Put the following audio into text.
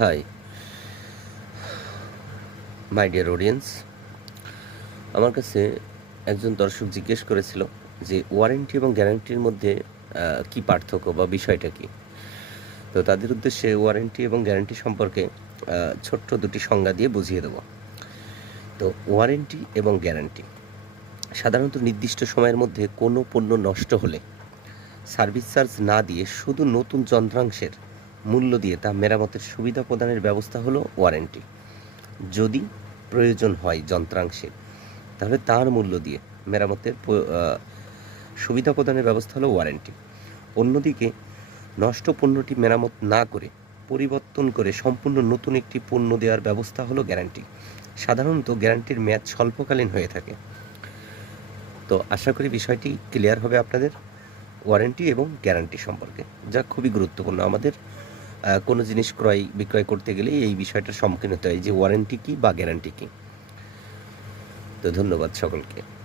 Hi my dear audience আমার কাছে একজন দর্শক জিজ্ঞেস করেছিল যে ওয়ারেন্টি এবং গ্যারান্টির মধ্যে কি পার্থক্য বা বিষয়টা কি? তো তাদের উদ্দেশ্যে ওয়ারেন্টি এবং গ্যারান্টি সম্পর্কে ছোট্ট দুটি সংজ্ঞা দিয়ে বুঝিয়ে দেবো। তো ওয়ারেন্টি এবং গ্যারান্টি সাধারণত নির্দিষ্ট সময়ের মধ্যে কোনো পণ্য নষ্ট হলে সার্ভিস চার্জ না দিয়ে শুধু নতুন যন্ত্রাংশের মূল্য দিয়ে তা মেরামতের সুবিধা প্রদানের ব্যবস্থা হলো ওয়ারেন্টি। যদি প্রয়োজন হয় যন্ত্রাংশের, তাহলে তার মূল্য দিয়ে মেরামতের সুবিধা প্রদানের ব্যবস্থা হলো ওয়ারেন্টি। অন্যদিকে, নষ্ট পণ্যটি মেরামত না করে পরিবর্তন করে সম্পূর্ণ নতুন একটি পণ্য দেওয়ার ব্যবস্থা হলো গ্যারান্টি। সাধারণত গ্যারান্টির মেয়াদ স্বল্পকালীন হয়ে থাকে। তো আশা করি বিষয়টি ক্লিয়ার হবে আপনাদের। ওয়ারেন্টি এবং গ্যারান্টি সম্পর্কে, যা খুবই গুরুত্বপূর্ণ আমাদের কোনো জিনিস ক্রয়, বিক্রয় করতে গেলে এই বিষয়টার সম্মুখীন হতে হয়, যে ওয়ারেন্টি কী বা গ্যারান্টি কী। তো ধন্যবাদ সকলকে।